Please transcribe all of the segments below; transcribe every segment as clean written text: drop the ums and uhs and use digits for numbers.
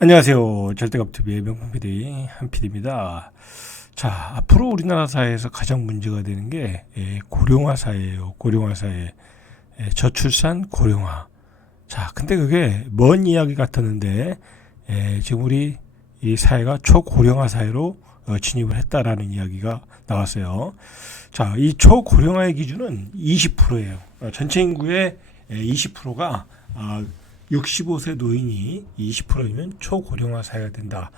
안녕하세요. 절대값TV의 명품 PD 한PD입니다. 자, 앞으로 우리나라 사회에서 가장 문제가 되는 게 고령화 사회예요. 고령화 사회. 저출산 고령화. 자, 근데 그게 먼 이야기 같았는데 지금 우리 이 사회가 초고령화 사회로 진입을 했다라는 이야기가 나왔어요. 자, 이 초고령화의 기준은 20%예요. 전체 인구의 20%가 65세 노인이 20%이면 초고령화 사회가 된다.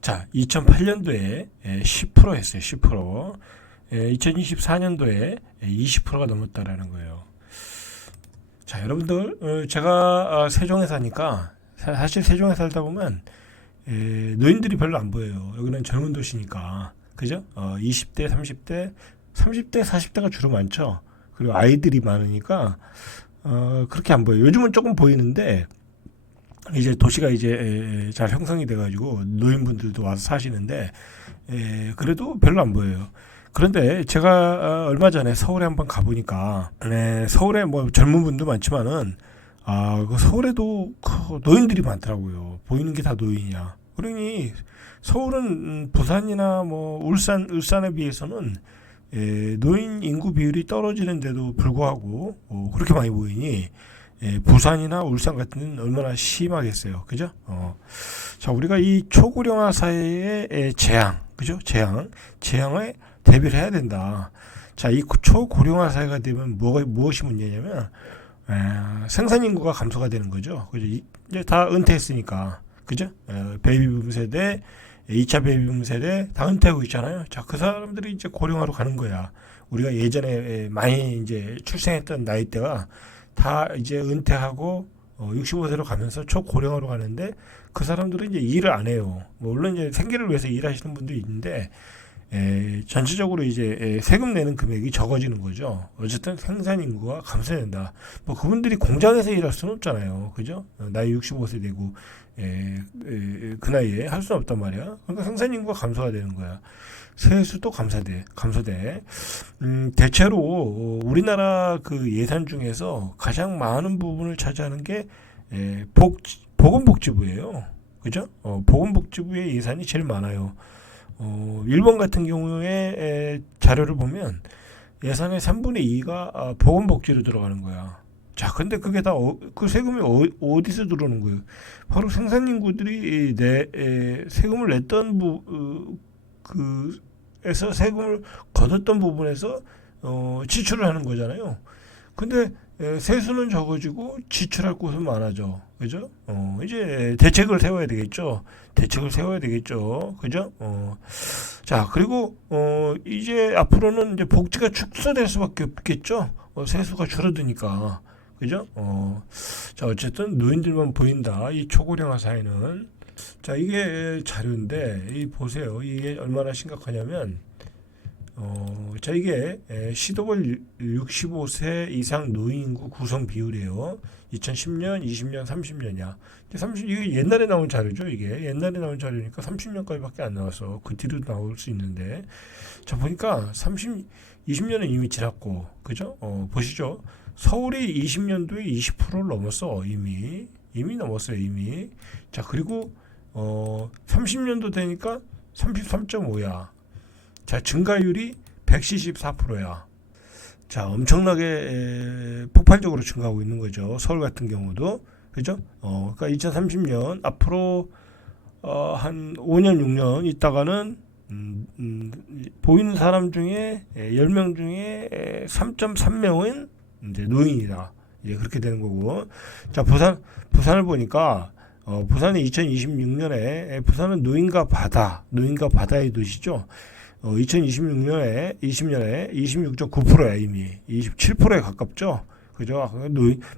자, 2008년도에 10%였어요. 10%. 2024년도에 20%가 넘었다라는 거예요. 자, 여러분들, 제가 세종에 사니까 사실 세종에 살다 보면 노인들이 별로 안 보여요. 여기는 젊은 도시니까. 그죠? 20대, 30대, 40대가 주로 많죠. 그리고 아이들이 많으니까 그렇게 안 보여요. 요즘은 조금 보이는데 이제 도시가 이제 잘 형성이 돼가지고 노인분들도 와서 사시는데 그래도 별로 안 보여요. 그런데 제가 얼마 전에 서울에 한번 가보니까 서울에 뭐 젊은 분도 많지만은 그 서울에도 노인들이 많더라고요. 보이는 게 다 노인이야. 그러니 서울은 부산이나 뭐 울산에 비해서는 노인 인구 비율이 떨어지는데도 불구하고 그렇게 많이 보이니 부산이나 울산 같은 데는 얼마나 심하겠어요. 그죠? 자, 우리가 이 초고령화 사회의 재앙, 그죠? 재앙에 대비를 해야 된다. 자, 이 초고령화 사회가 되면 무엇이 문제냐면 생산 인구가 감소가 되는 거죠. 그죠? 이제 다 은퇴했으니까. 그죠? 베이비붐 세대, 2차 베이비붐 세대 다 은퇴하고 있잖아요. 자, 그 사람들이 이제 고령화로 가는 거야. 우리가 예전에 많이 이제 출생했던 나이대가 다 이제 은퇴하고 65세로 가면서 초고령화로 가는데 그 사람들은 이제 일을 안 해요. 뭐 물론 이제 생계를 위해서 일하시는 분들이 있는데 전체적으로 이제 세금 내는 금액이 적어지는 거죠. 어쨌든 생산 인구가 감소된다. 뭐 그분들이 공장에서 일할 수는 없잖아요. 그죠? 나이 65세 되고 그 나이에 할 수는 없단 말이야. 그러니까 생산 인구가 감소가 되는 거야. 세수도 감소돼. 대체로 우리나라 그 예산 중에서 가장 많은 부분을 차지하는 게 보건복지부예요. 그죠? 보건복지부의 예산이 제일 많아요. 일본 같은 경우에 자료를 보면 예산의 3분의 2가 보건복지로 들어가는 거야. 자, 근데 그게 다 그 세금이 어디서 들어오는 거예요? 바로 생산인구들이 세금을 냈던 그에서 세금을 걷었던 부분에서 지출을 하는 거잖아요. 근데 세수는 적어지고 지출할 곳은 많아져. 그죠? 이제 대책을 세워야 되겠죠. 그죠? 자, 그리고 이제 앞으로는 이제 복지가 축소될 수밖에 없겠죠. 세수가 줄어드니까. 그죠? 자, 어쨌든 노인들만 보인다. 이 초고령화 사회는. 자, 이게 자료인데, 이 보세요. 이게 얼마나 심각하냐면, 자, 이게 시도벌 65세 이상 노인 인구 구성 비율이에요. 2010년, 20년, 30년이야. 이게 옛날에 나온 자료죠, 이게. 옛날에 나온 자료니까 30년까지밖에 안 나와서 그 뒤로 나올 수 있는데. 자, 보니까 20년은 이미 지났고, 그죠? 보시죠. 서울이 20년도에 20%를 넘었어, 이미. 이미 넘었어요, 이미. 자, 그리고 30년도 되니까 33.5야. 자, 증가율이 174%야. 자, 엄청나게 폭발적으로 증가하고 있는 거죠. 서울 같은 경우도. 그죠? 그러니까 2030년 앞으로 한 5년, 6년 있다가는 보이는 사람 중에 10명 중에 3.3명은 이제 노인이다. 이제 그렇게 되는 거고. 자, 부산을 보니까 부산이 2026년에 부산은 노인과 바다의 도시죠. 2020년에 26.9%야 이미 27%에 가깝죠. 그죠?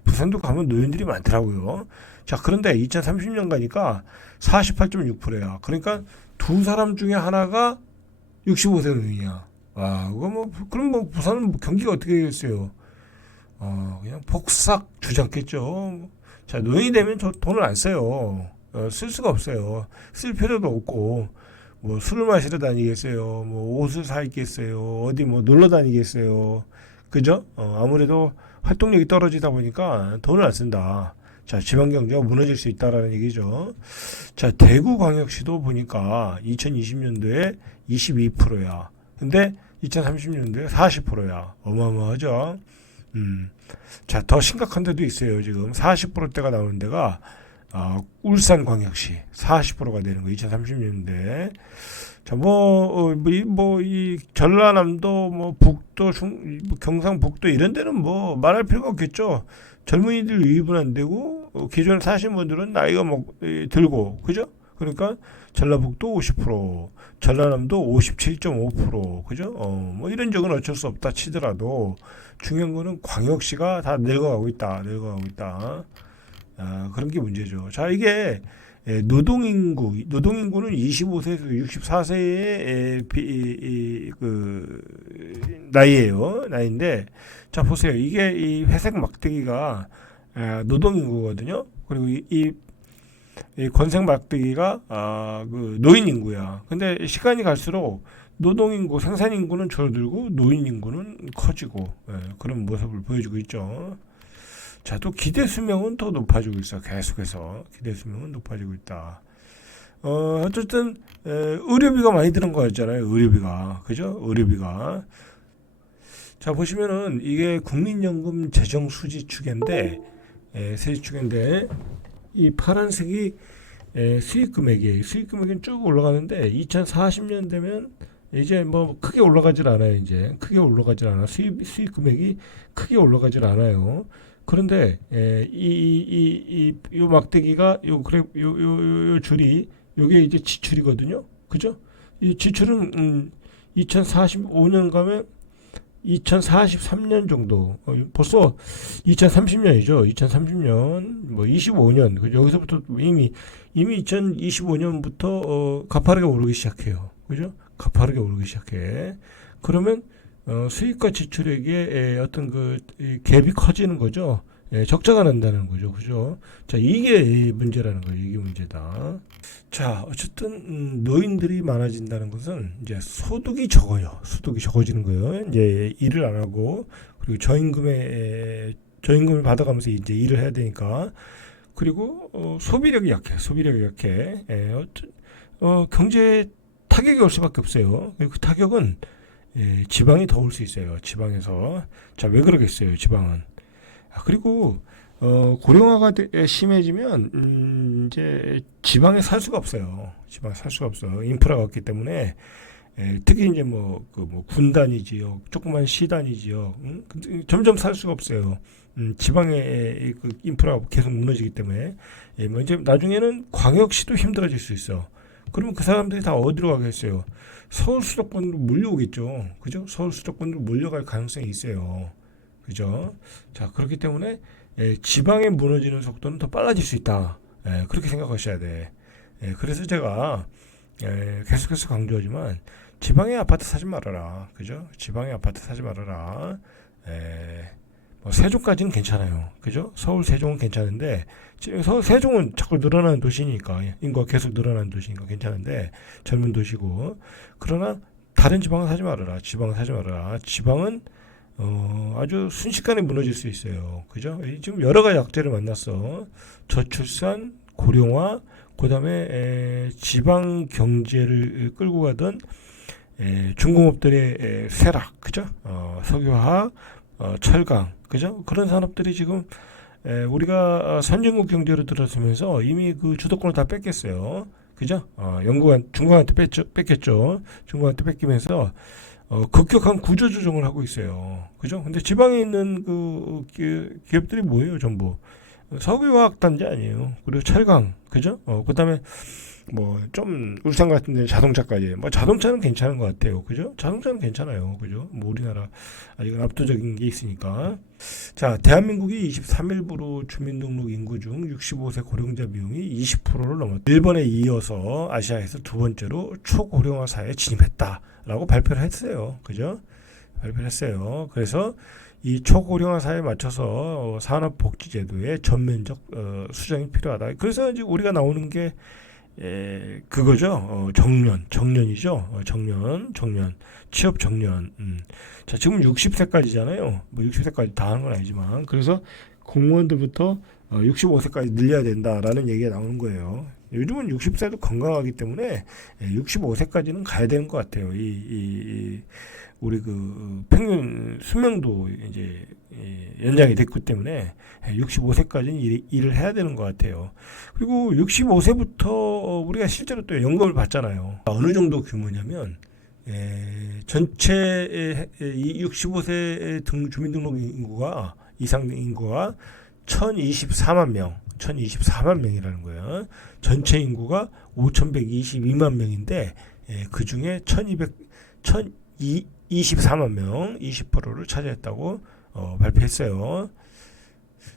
부산도 가면 노인들이 많더라고요. 자, 그런데 2030년 가니까 48.6%야. 그러니까 두 사람 중에 하나가 65세 노인이야. 와, 그럼 뭐 부산은 뭐 경기가 어떻게 되겠어요? 그냥 폭삭 주잡겠죠. 자, 노인이 되면 돈을 안 써요. 쓸 수가 없어요. 쓸 필요도 없고. 뭐 술을 마시러 다니겠어요. 뭐 옷을 사 입겠어요. 어디 뭐 놀러 다니겠어요. 그죠? 아무래도 활동력이 떨어지다 보니까 돈을 안 쓴다. 자, 지방 경제가 무너질 수 있다라는 얘기죠. 자, 대구광역시도 보니까 2020년도에 22%야. 근데 2030년도에 40%야. 어마어마하죠. 자, 더 심각한 데도 있어요. 지금 40%대가 나오는 데가 울산광역시 40%가 되는 거 2030년대. 자, 이 전라남도, 북도, 경상북도 이런 데는 말할 필요가 없겠죠. 젊은이들 유입은 안 되고, 기존에 사신 분들은 나이가 들고, 그죠? 그러니까 전라북도 50%, 전라남도 57.5%, 그죠? 이런 적은 어쩔 수 없다 치더라도 중요한 거는 광역시가 다 늙어가고 있다. 그런 게 문제죠. 자, 이게 노동인구는 25세에서 64세의 나이인데, 자, 보세요. 이게 이 회색 막대기가 노동인구거든요. 그리고 이 건색 막대기가 노인인구야. 근데 시간이 갈수록 노동인구, 생산인구는 줄어들고 노인인구는 커지고, 그런 모습을 보여주고 있죠. 자, 또 기대 수명은 더 높아지고 있어. 계속해서 기대 수명은 높아지고 있다. 어쨌든 의료비가 많이 드는 거였잖아요. 의료비가, 그죠? 의료비가. 자, 보시면은 이게 국민연금 재정수지 추계인데, 세지 추계인데, 이 파란색이 수익 금액이에요. 수익 금액은 쭉 올라가는데 2040년 되면 이제 크게 올라가질 않아요. 이제 크게 올라가질 않아. 수익 금액이 크게 올라가질 않아요. 그런데 요 막대기가 요 줄이 요게 이제 지출이거든요. 그죠? 이 지출은 2045년 가면 2043년 정도, 벌써 2030년이죠. 2030년, 25년, 여기서부터 이미 2025년부터 가파르게 오르기 시작해요. 그죠? 가파르게 오르기 시작해. 그러면 수익과 지출액의 어떤 갭이 커지는 거죠. 적자가 난다는 거죠. 그죠? 자, 이게 문제라는 거예요. 이게 문제다. 자, 어쨌든 노인들이 많아진다는 것은 이제 소득이 적어요. 소득이 적어지는 거예요. 이제 일을 안 하고, 그리고 저임금을 받아가면서 이제 일을 해야 되니까. 그리고 소비력이 약해. 경제에 타격이 올 수밖에 없어요. 그 타격은 지방이 더 올 수 있어요. 지방에서. 자, 왜 그러겠어요, 지방은. 그리고 고령화가 심해지면 이제 지방에 살 수가 없어요. 지방에 살 수가 없어. 인프라가 없기 때문에. 특히 이제 군 단위 지역, 조그만 시 단위 지역, 점점 살 수가 없어요. 지방의 그 인프라가 계속 무너지기 때문에. 이제 나중에는 광역시도 힘들어질 수 있어. 그러면 그 사람들이 다 어디로 가겠어요? 서울 수도권으로 몰려오겠죠. 그죠? 서울 수도권으로 몰려갈 가능성이 있어요. 그죠? 자, 그렇기 때문에 지방에 무너지는 속도는 더 빨라질 수 있다. 그렇게 생각하셔야 돼. 그래서 제가 계속해서 강조하지만 지방에 아파트 사지 말아라. 그죠? 지방에 아파트 사지 말아라. 세종까지는 괜찮아요. 그죠? 서울 세종은 괜찮은데 세종은 자꾸 늘어나는 도시니까, 인구가 계속 늘어나는 도시니까 괜찮은데, 젊은 도시고. 그러나 다른 지방은 사지 말아라. 지방은 아주 순식간에 무너질 수 있어요. 그죠? 지금 여러 가지 악재를 만났어. 저출산, 고령화, 그 다음에 지방 경제를 끌고 가던 중공업들의 쇠락, 그죠? 석유화학, 철강, 그죠? 그런 산업들이 지금 우리가 선진국 경제로 들어서면서 이미 그 주도권을 다 뺏겼어요. 그죠? 중국한테 뺏겼죠. 중국한테 뺏기면서 급격한 구조조정을 하고 있어요. 그죠? 근데 지방에 있는 기업들이 뭐예요? 전부 석유화학 단지 아니에요. 그리고 철강, 그죠? 그다음에 좀 울산 같은 데 자동차까지. 자동차는 괜찮은 것 같아요. 그죠? 자동차는 괜찮아요. 그죠? 우리나라 아직은 압도적인 게 있으니까. 자, 대한민국이 23일부로 주민등록 인구 중 65세 고령자 비용이 20%를 넘었다. 일본에 이어서 아시아에서 두 번째로 초고령화 사회에 진입했다라고 발표를 했어요. 그죠? 발표를 했어요. 그래서 이 초고령화 사회에 맞춰서 산업복지제도의 전면적 수정이 필요하다. 그래서 이제 우리가 나오는 게 그거죠. 정년이죠. 정년, 취업 정년. 자, 지금 60세까지잖아요. 60세까지 다 하는 건 아니지만, 그래서 공무원들부터 65세까지 늘려야 된다라는 얘기가 나오는 거예요. 요즘은 60세도 건강하기 때문에 65세까지는 가야 되는 것 같아요. 우리 그 평균 수명도 이제 연장이 됐기 때문에 65세까지는 일을 해야 되는 것 같아요. 그리고 65세부터 우리가 실제로 또 연금을 받잖아요. 어느 정도 규모냐면 전체 65세 주민등록 인구가 이상 인구가 1024만 명, 1024만 명이라는 거예요. 전체 인구가 5122만 명인데 그 중에 1024만 명, 20%를 차지했다고 발표했어요.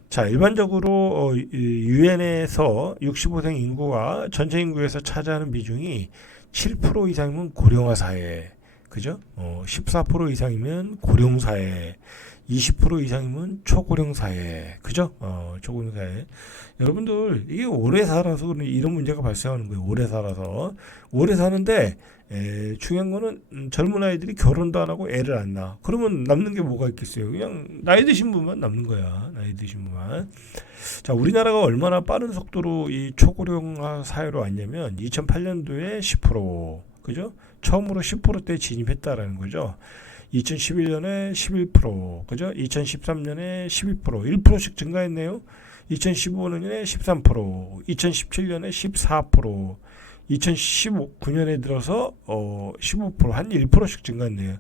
자, 일반적으로 유엔에서 65세 인구가 전체 인구에서 차지하는 비중이 7% 이상이면 고령화 사회, 그죠? 14% 이상이면 고령 사회, 20% 이상이면 초고령 사회, 그죠? 초고령 사회. 여러분들 이게 오래 살아서 이런 문제가 발생하는 거예요. 오래 사는데 중요한 거는 젊은 아이들이 결혼도 안 하고 애를 안 낳아. 그러면 남는 게 뭐가 있겠어요? 그냥 나이 드신 분만 남는 거야. 나이 드신 분만. 자, 우리나라가 얼마나 빠른 속도로 이 초고령화 사회로 왔냐면 2008년도에 10%, 그죠? 처음으로 10%대 진입했다라는 거죠. 2011년에 11%, 그죠? 2013년에 12%, 1%씩 증가했네요. 2015년에 13%, 2017년에 14%, 2019년에 들어서 15%, 한 1%씩 증가했네요.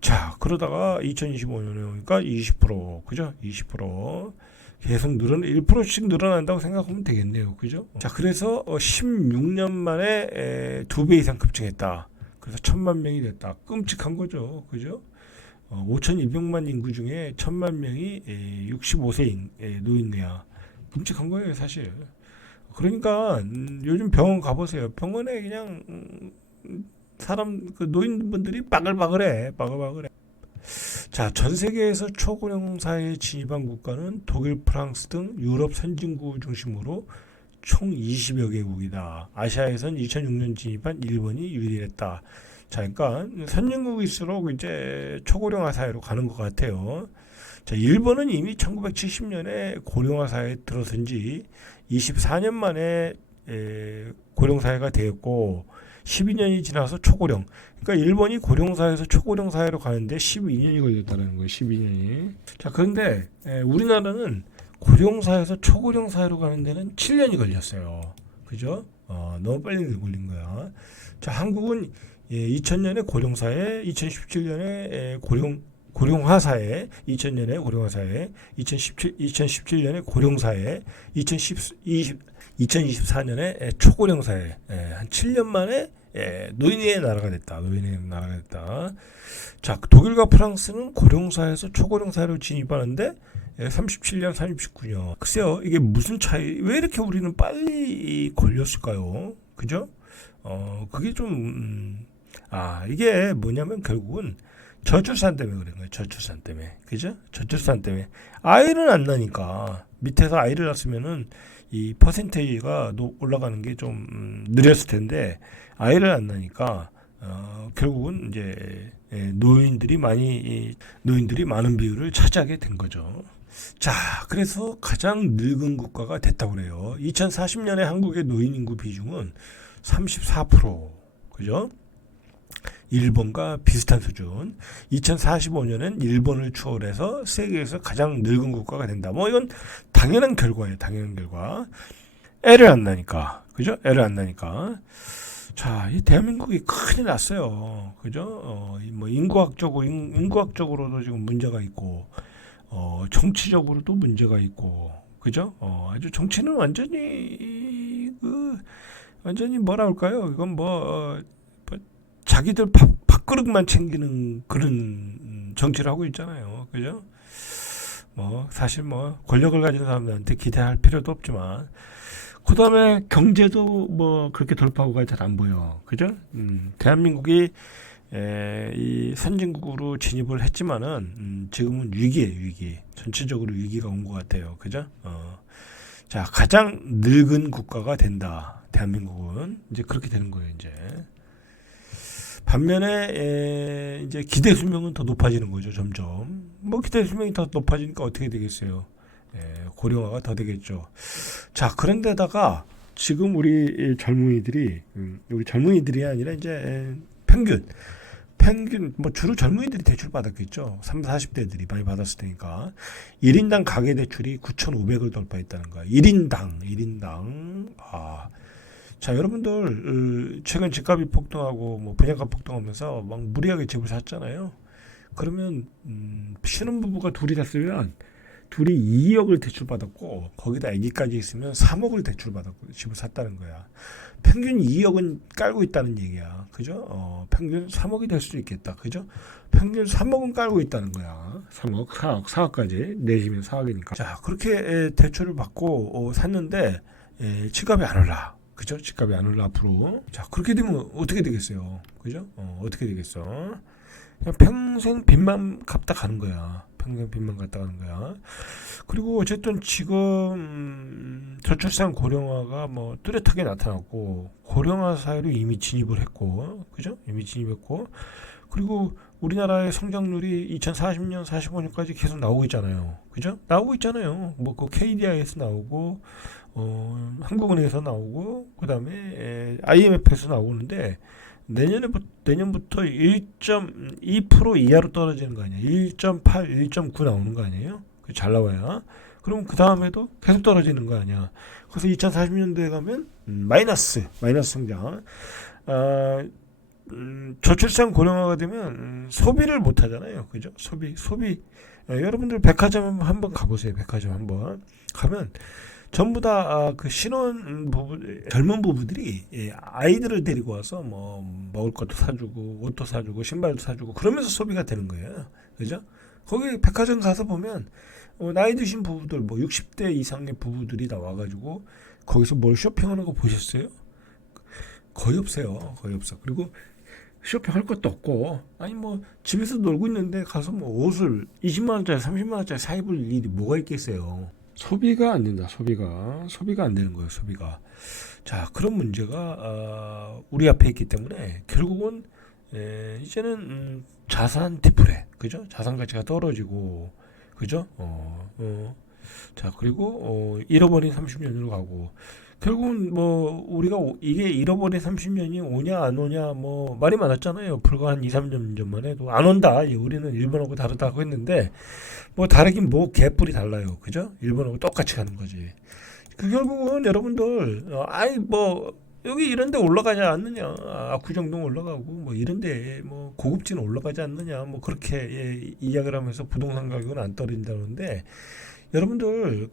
자, 그러다가 2025년에 오니까 20%, 그죠? 20% 계속 1%씩 늘어난다고 생각하면 되겠네요. 그죠? 자, 그래서 16년 만에 2배 이상 급증했다. 그래서 1000만 명이 됐다. 끔찍한 거죠. 그죠? 5200만 인구 중에 1000만 명이 65세 노인네야. 끔찍한 거예요, 사실. 그러니까 요즘 병원 가보세요. 병원에 그냥 사람 그 노인분들이 바글바글해. 자, 전 세계에서 초고령 사회에 진입한 국가는 독일, 프랑스 등 유럽 선진국 중심으로 총 20여 개국이다. 아시아에선 2006년 진입한 일본이 유일했다. 자, 그러니까 선진국일수록 이제 초고령화 사회로 가는 것 같아요. 자, 일본은 이미 1970년에 고령화 사회에 들어선 지 24년 만에 고령 사회가 되었고 12년이 지나서 초고령. 그러니까 일본이 고령 사회에서 초고령 사회로 가는데 12년이 걸렸다는 거예요. 12년이. 자, 그런데 우리나라는 고령 사회에서 초고령 사회로 가는 데는 7년이 걸렸어요. 그죠? 너무 빨리 걸린 거야. 자, 한국은 2000년에 고령 사회, 2017년에 고령화 사회, 2000년에 고령화 사회, 2017년에 고령 사회, 2024년에 초고령 사회. 한 7년 만에 노인의 나라가 됐다. 자, 독일과 프랑스는 고령 사회에서 초고령 사회로 진입하는데 37년, 39년. 글쎄요, 이게 무슨 차이? 왜 이렇게 우리는 빨리 걸렸을까요? 그죠? 그게 좀 이게 뭐냐면 결국은 저출산 때문에 그런 거예요. 저출산 때문에. 그죠? 저출산 때문에. 아이를 안 낳으니까 밑에서 아이를 낳았으면은 이 퍼센테이지가 올라가는 게 좀 느렸을 텐데 아이를 안 낳으니까 결국은 이제 노인들이 많은 비율을 차지하게 된 거죠. 자, 그래서 가장 늙은 국가가 됐다고 그래요. 2040년에 한국의 노인 인구 비중은 34%. 그죠? 일본과 비슷한 수준. 2045년엔 일본을 추월해서 세계에서 가장 늙은 국가가 된다. 뭐 이건 당연한 결과예요. 당연한 결과. 애를 안 낳으니까. 그죠? 애를 안 낳으니까. 자, 이 대한민국이 큰일 났어요. 그죠? 뭐 인구학적으로도 지금 문제가 있고, 정치적으로도 문제가 있고, 그죠? 아주 정치는 완전히 뭐라 할까요? 이건 자기들 밥그릇만 챙기는 그런 정치를 하고 있잖아요. 그죠? 사실 권력을 가진 사람들한테 기대할 필요도 없지만, 그 다음에 경제도 그렇게 돌파구가 잘 안 보여. 그죠? 대한민국이 이 선진국으로 진입을 했지만은, 지금은 위기. 전체적으로 위기가 온 것 같아요. 그죠? 자, 가장 늙은 국가가 된다. 대한민국은. 이제 그렇게 되는 거예요, 이제. 반면에 이제 기대 수명은 더 높아지는 거죠, 점점. 기대 수명이 더 높아지니까 어떻게 되겠어요? 고령화가 더 되겠죠. 자, 그런데다가 지금 우리 젊은이들이 아니라 이제 평균 뭐 주로 젊은이들이 대출 받았겠죠. 30, 40대들이 많이 받았을 테니까 1인당 가계 대출이 9,500을 돌파했다는 거야. 1인당. 자, 여러분들 최근 집값이 폭등하고 뭐 분양가 폭등하면서 막 무리하게 집을 샀잖아요. 그러면 신혼부부가 둘이 샀으면 둘이 2억을 대출받았고 거기다 아기까지 있으면 3억을 대출받았고 집을 샀다는 거야. 평균 2억은 깔고 있다는 얘기야. 그죠? 평균 3억이 될 수도 있겠다. 그죠? 평균 3억은 깔고 있다는 거야. 3억, 4억까지 내시면 4억이니까. 자, 그렇게 대출을 받고 샀는데 집값이 안 올라. 그죠? 집값이 안 올라 앞으로. 자, 그렇게 되면 어떻게 되겠어요? 그죠? 어떻게 되겠어? 그냥 평생 빚만 갚다 가는 거야. 평생 빚만 갖다 가는 거야. 그리고 어쨌든 지금 저출산 고령화가 뭐 뚜렷하게 나타났고 고령화 사회로 이미 진입을 했고, 그죠? 이미 진입했고, 그리고 우리나라의 성장률이 2040년, 45년까지 계속 나오고 있잖아요. 그죠? 나오고 있잖아요. 뭐 그 KDI에서 나오고, 한국은행에서 나오고, 그 다음에 IMF에서 나오는데 내년부터 1.2% 이하로 떨어지는 거 아니야? 1.8, 1.9 나오는 거 아니에요? 잘 나와야. 그럼 그 다음에도 계속 떨어지는 거 아니야? 그래서 2040년대에 가면 마이너스 성장. 저출산 고령화가 되면 소비를 못 하잖아요. 그죠? 소비. 여러분들 백화점 한번 가보세요. 백화점 한번 가면 전부 다 그 젊은 부부들이 아이들을 데리고 와서 뭐 먹을 것도 사주고 옷도 사주고 신발도 사주고 그러면서 소비가 되는 거예요. 그죠? 거기 백화점 가서 보면 나이 드신 부부들 뭐 60대 이상의 부부들이 다 와가지고 거기서 뭘 쇼핑하는 거 보셨어요? 거의 없어요. 거의 없어. 그리고 쇼핑할 것도 없고 아니 뭐 집에서 놀고 있는데 가서 뭐 옷을 20만 원짜리 30만 원짜리 사 입을 일이 뭐가 있겠어요. 소비가 안 된다. 소비가 안 되는 거예요. 소비가. 자, 그런 문제가 우리 앞에 있기 때문에 결국은 이제는 자산 디플레, 그죠? 자산 가치가 떨어지고, 그죠? 자, 그리고 잃어버린 30년으로 가고 결국은 뭐 우리가 이게 잃어버린 30년이 오냐 안 오냐 뭐 말이 많았잖아요. 불과 한 2, 3년 전만 해도 안 온다. 우리는 일본하고 다르다고 했는데 뭐 다르긴 뭐 개뿔이 달라요. 그죠? 일본하고 똑같이 가는 거지. 그 결국은 여러분들 아이 뭐 여기 이런 데 올라가지 않느냐. 압구정동 올라가고 뭐 이런 데 뭐 고급지는 올라가지 않느냐. 뭐 그렇게 이야기를 하면서 부동산 가격은 안 떨어진다는데 여러분들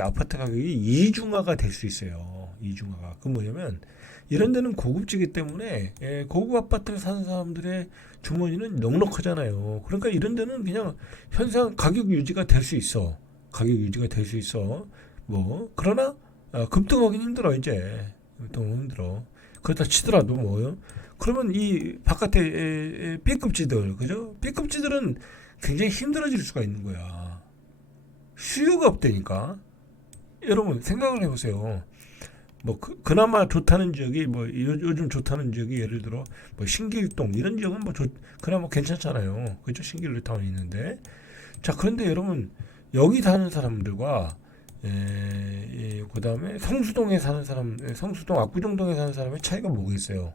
아파트 가격이 이중화가 될 수 있어요. 이중화가. 그 뭐냐면 이런 데는 고급지기 때문에 고급 아파트를 사는 사람들의 주머니는 넉넉하잖아요. 그러니까 이런 데는 그냥 현상 가격 유지가 될 수 있어. 가격 유지가 될 수 있어. 뭐 그러나 급등하기는 힘들어 이제. 급등하기 힘들어. 그렇다 치더라도 뭐요? 그러면 이 바깥에 B급지들, 그죠? B급지들은 굉장히 힘들어질 수가 있는 거야. 수요가 없다니까. 여러분 생각을 해보세요. 뭐 그나마 좋다는 지역이 뭐 요즘 좋다는 지역이 예를 들어 뭐 신길동 이런 지역은 뭐 그나마 괜찮잖아요. 그죠? 신길타운이 있는데. 자, 그런데 여러분 여기 사는 사람들과 그다음에 성수동 압구정동에 사는 사람의 차이가 뭐가 있어요?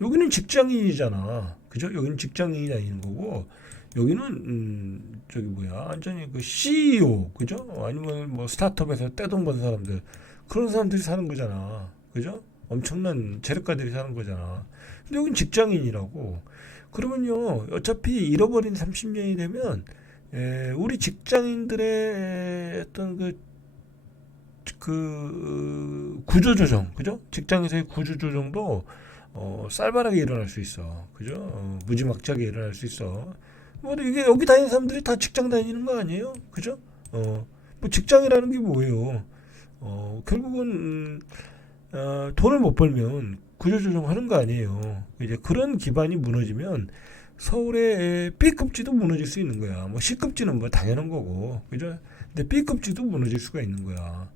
여기는 직장인이잖아. 그죠? 여기는 직장인이 다니는 거고 여기는 저기 뭐야 완전히 그 CEO 그죠? 아니면 뭐 스타트업에서 떼돈 번 사람들 그런 사람들이 사는 거잖아. 그죠? 엄청난 재력가들이 사는 거잖아. 근데 여긴 직장인이라고. 그러면요 어차피 잃어버린 30년이 되면 우리 직장인들의 어떤 그 구조조정 그죠? 직장에서의 구조조정도 쌀바라게 일어날 수 있어. 그죠? 무지막지하게 일어날 수 있어. 뭐 이게 여기 다니는 사람들이 다 직장 다니는 거 아니에요? 그죠? 뭐 직장이라는 게 뭐예요? 결국은 돈을 못 벌면 구조조정 하는 거 아니에요. 이제 그런 기반이 무너지면 서울의 B급지도 무너질 수 있는 거야. 뭐 C급지는 뭐 당연한 거고, 그죠? 근데 B급지도 무너질 수가 있는 거야.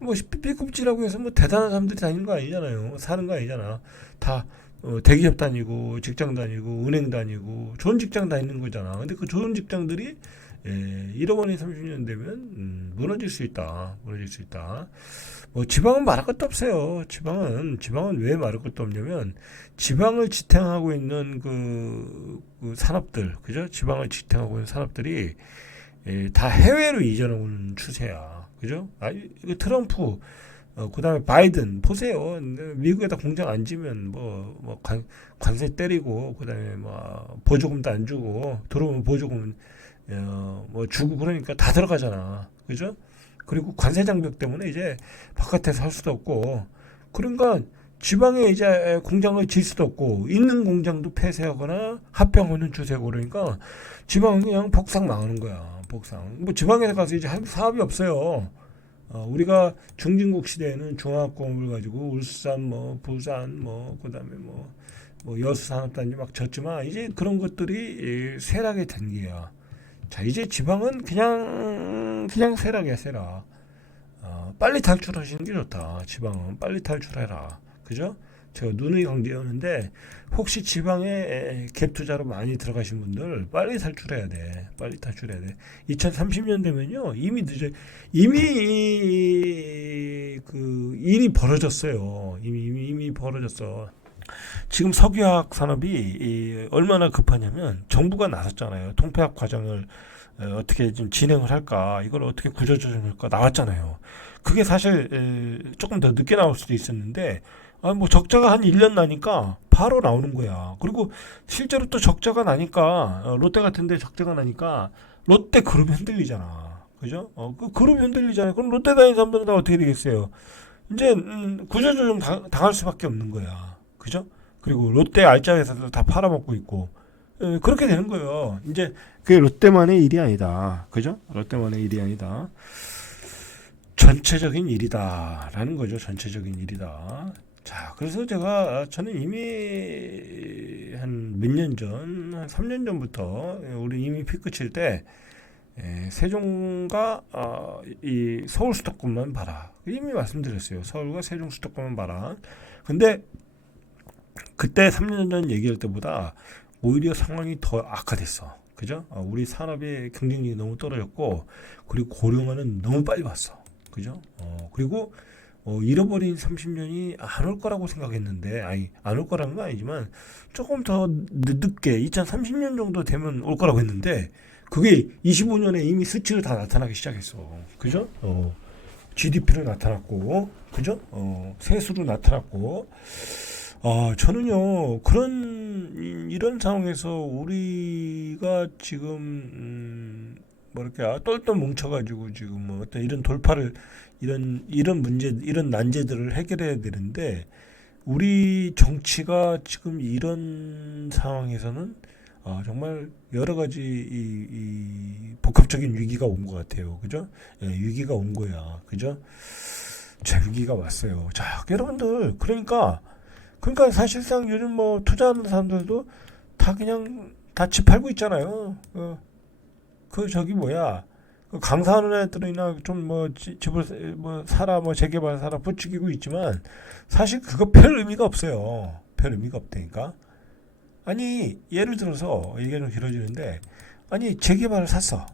뭐 B급지라고 해서 뭐 대단한 사람들이 다니는 거 아니잖아요. 사는 거 아니잖아. 다 대기업 다니고 직장 다니고 은행 다니고 좋은 직장 다니는 거잖아. 근데 그 좋은 직장들이 잃어버린 30년 되면 무너질 수 있다. 무너질 수 있다. 뭐 지방은 말할 것도 없어요. 지방은 왜 말할 것도 없냐면 지방을 지탱하고 있는 그 산업들, 그죠? 지방을 지탱하고 있는 산업들이 다 해외로 이전하는 추세야. 그죠? 이거 트럼프, 그다음에 바이든 보세요. 미국에다 공장 안 지면 뭐 관세 때리고 그다음에 뭐 보조금도 안 주고 들어오면 보조금 뭐 주고 그러니까 다 들어가잖아. 그죠? 그리고 관세 장벽 때문에 이제 바깥에서 할 수도 없고 그러니까 지방에 이제 공장을 질 수도 없고 있는 공장도 폐쇄하거나 합병하는 추세고 그러니까 지방은 그냥 복상 망하는 거야. 복상. 뭐 지방에 가서 이제 할 사업이 없어요. 우리가 중진국 시대에는 중화학공업을 가지고 울산 뭐 부산 뭐 그다음에 뭐 여수산업단지 막 졌지만 이제 그런 것들이 쇠락이 된 게야. 자 이제 지방은 그냥 쇠락이야 쇠락. 빨리 탈출하시는 게 좋다. 지방은 빨리 탈출해라. 그죠? 제가 누누이 강조하는데 혹시 지방에 갭 투자로 많이 들어가신 분들 빨리 탈출해야 돼. 빨리 탈출해야 돼. 2030년 되면요 이미 그 일이 벌어졌어요. 이미 벌어졌어. 지금 석유화학 산업이 얼마나 급하냐면 정부가 나섰잖아요. 통폐합 과정을 어떻게 좀 진행을 할까, 이걸 어떻게 구조조정할까 나왔잖아요. 그게 사실 조금 더 늦게 나올 수도 있었는데 뭐 적자가 한 1년 나니까 바로 나오는 거야. 그리고 실제로 또 적자가 나니까 롯데 같은데 적자가 나니까 롯데 그룹이 흔들리잖아. 그죠? 그 그룹이 흔들리잖아요. 그럼 롯데 다니는 사람들은 다 어떻게 되겠어요? 이제 구조조정 당할 수밖에 없는 거야. 그죠? 그리고 롯데 알짜 회사들 다 팔아먹고 있고 그렇게 되는 거예요. 이제 그게 롯데만의 일이 아니다. 그죠? 롯데만의 일이 아니다. 전체적인 일이다라는 거죠. 전체적인 일이다. 자, 그래서 저는 이미 한 몇 년 전, 한 3년 전부터 우리 이미 피크 칠 때 세종과 이 서울 수도권만 봐라. 이미 말씀드렸어요. 서울과 세종 수도권만 봐라. 근데 그때 3년 전 얘기할 때보다 오히려 상황이 더 악화됐어. 그죠? 우리 산업의 경쟁력이 너무 떨어졌고, 그리고 고령화는 너무 빨리 왔어. 그죠? 그리고 잃어버린 30년이 안 올 거라고 생각했는데, 안 올 거라는 건 아니지만, 조금 더 늦게, 2030년 정도 되면 올 거라고 했는데, 그게 25년에 이미 수치로 다 나타나기 시작했어. 그죠? GDP로 나타났고, 그죠? 세수로 나타났고, 저는요, 이런 상황에서 우리가 지금, 뭐랄까, 똘똘 뭉쳐가지고 지금 뭐 어떤 이런 돌파를, 이런 문제, 이런 난제들을 해결해야 되는데, 우리 정치가 지금 이런 상황에서는, 정말 여러 가지 이 복합적인 위기가 온 것 같아요. 그죠? 위기가 온 거야. 그죠? 자, 위기가 왔어요. 자, 여러분들, 그러니까 사실상 요즘 뭐 투자하는 사람들도 다 그냥 다 집 팔고 있잖아요. 저기 뭐야, 그 강사하는 애들이나 좀 뭐 집을 뭐 사라, 뭐 재개발 사라 부추기고 있지만 사실 그거 별 의미가 없어요. 별 의미가 없다니까. 아니 예를 들어서 얘기가 좀 길어지는데, 아니 재개발 샀어.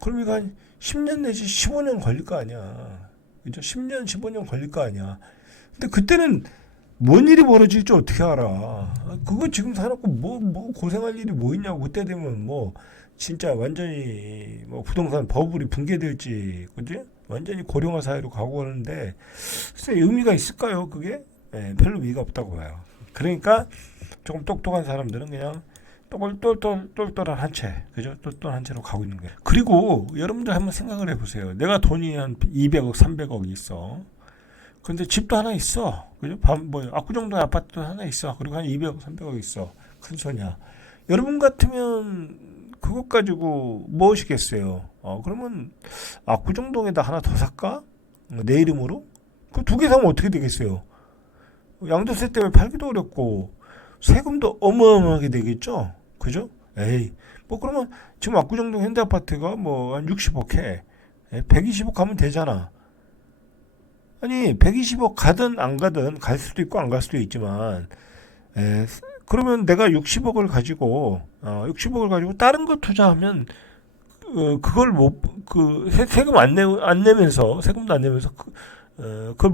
그럼 이거 한 10년 내지 15년 걸릴 거 아니야. 그죠? 10년 15년 걸릴 거 아니야. 근데 그때는 뭔 일이 벌어질지 어떻게 알아? 그거 지금 사놓고 뭐 고생할 일이 뭐 있냐고. 그때 되면 뭐 진짜 완전히 뭐 부동산 버블이 붕괴될지, 그지? 완전히 고령화 사회로 가고 하는데 글쎄 의미가 있을까요? 그게 별로 의미가 없다고 봐요. 그러니까 조금 똑똑한 사람들은 그냥 똘똘한 한 채, 그죠? 똘똘한 한 채로 가고 있는 거예요. 그리고 여러분들 한번 생각을 해보세요. 내가 돈이 한 200억, 300억 있어. 근데 집도 하나 있어. 그죠? 압구정동 아파트도 하나 있어. 그리고 한 200억, 300억 있어. 큰 소냐. 여러분 같으면 그것 가지고 무엇이겠어요? 그러면 압구정동에다 하나 더 살까? 내 이름으로? 그 두 개 사면 어떻게 되겠어요? 양도세 때문에 팔기도 어렵고 세금도 어마어마하게 되겠죠? 그죠? 에이, 뭐 그러면 지금 압구정동 현대아파트가 뭐 한 60억 해. 120억 가면 되잖아. 아니 120억 가든 안 가든, 갈 수도 있고 안 갈 수도 있지만 그러면 내가 60억을 가지고 60억을 가지고 다른 거 투자하면 그걸 세금 안 내면서 세금도 안 내면서 그걸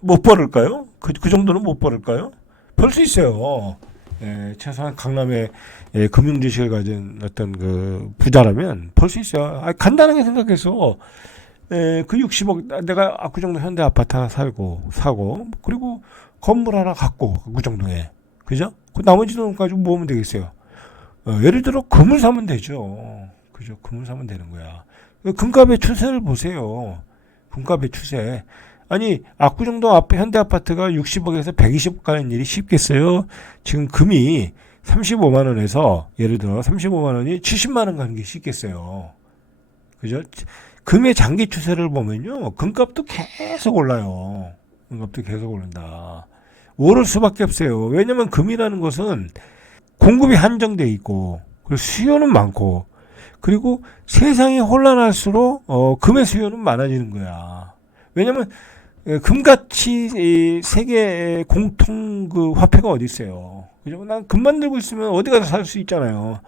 못 벌을까요? 그 정도는 못 벌을까요? 벌 수 있어요. 최소한 강남에 금융 지식을 가진 어떤 그 부자라면 벌 수 있어요. 간단하게 생각해서 그 60억 내가 압구정동 현대 아파트 하나 사고 그리고 건물 하나 갖고 압구정동에 그죠? 그 나머지 돈 가지고 뭐 하면 되겠어요? 예를 들어 금을 사면 되죠. 그죠? 금을 사면 되는 거야. 금값의 추세를 보세요. 금값의 추세. 아니 압구정동 현대 아파트가 60억에서 120억 가는 일이 쉽겠어요? 지금 금이 35만 원에서 예를 들어 35만 원이 70만 원 가는 게 쉽겠어요. 그죠? 금의 장기 추세를 보면요. 금값도 계속 올라요. 금값도 계속 오른다. 오를 수밖에 없어요. 왜냐면 금이라는 것은 공급이 한정돼 있고 그리고 수요는 많고 그리고 세상이 혼란할수록 금의 수요는 많아지는 거야. 왜냐면 금같이 세계 공통 그 화폐가 어디 있어요. 그죠? 난 금만 들고 있으면 어디 가서 살 수 있잖아요.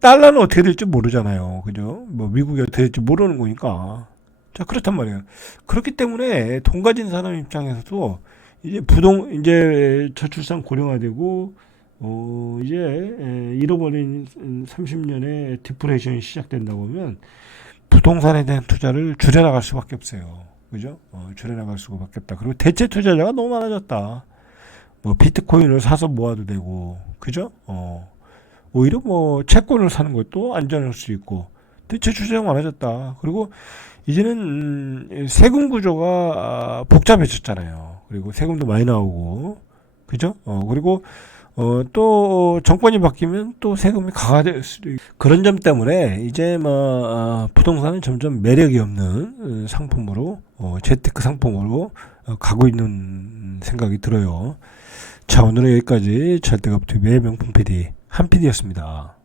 달러는 어떻게 될지 모르잖아요. 그죠? 뭐 미국이 어떻게 될지 모르는 거니까. 자, 그렇단 말이에요. 그렇기 때문에 돈 가진 사람 입장에서도 이제 저출산 고령화되고 이제 잃어버린 30년의 디프레이션이 시작된다고 하면 부동산에 대한 투자를 줄여나갈 수밖에 없어요. 그죠? 줄여나갈 수밖에 없다. 그리고 대체 투자자가 너무 많아졌다. 뭐 비트코인을 사서 모아도 되고, 그죠? 오히려 뭐 채권을 사는 것도 안전할 수 있고 대체 투자가 많아졌다. 그리고 이제는 세금 구조가 복잡해졌잖아요. 그리고 세금도 많이 나오고, 그죠? 그리고 또 정권이 바뀌면 또 세금이 강화될 수도 있고 그런 점 때문에 이제 부동산은 점점 매력이 없는 상품으로 재테크 상품으로 가고 있는 생각이 들어요. 자, 오늘은 여기까지 절대값TV의 명품 PD 한 PD였습니다.